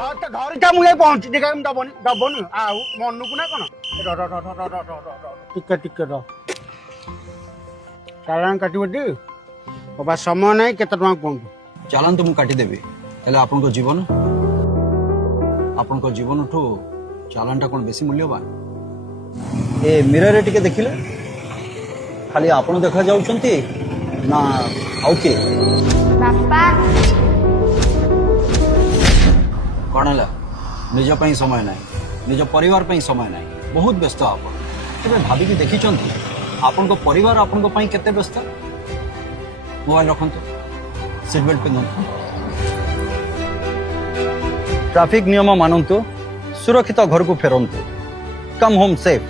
ଧରିଥା ମୁଁ ଯାଇ ପହଞ୍ଚିଛି କାହିଁ ଦବନି ଆଉ ମନକୁ ନା କଣ ଟିକେ ର ଚାଲାଣ କାଟିବଟି ବାବା ସମୟ ନାହିଁ କେତେ ଟଙ୍କା କୁହନ୍ତୁ ଚାଲାଣ ତ ମୁଁ କାଟିଦେବି ହେଲେ ଆପଣଙ୍କ ଜୀବନଠୁ ଚାଲାଣଟା କଣ ବେଶୀ ମୂଲ୍ୟବାନ ଏ ମିରରରେ ଟିକେ ଦେଖିଲେ ଖାଲି ଆପଣ ଦେଖା ଯାଉଛନ୍ତି ନା ଆଉ କିଏ ବାପା କଣ ହେଲା ନିଜ ପାଇଁ ସମୟ ନାହିଁ ନିଜ ପରିବାର ପାଇଁ ସମୟ ନାହିଁ ବହୁତ ବ୍ୟସ୍ତ ଆପଣ କେବେ ଭାବିକି ଦେଖିଛନ୍ତି ଆପଣଙ୍କ ପରିବାର ଆପଣଙ୍କ ପାଇଁ କେତେ ବ୍ୟସ୍ତ ମୋବାଇଲ ରଖନ୍ତୁ ସିଟ୍ ବେଲ୍ଟ ପିନ୍ଧନ୍ତୁ ट्रैफिक नियम मानतु सुरक्षित घर को फेरंतु कम होम सेफ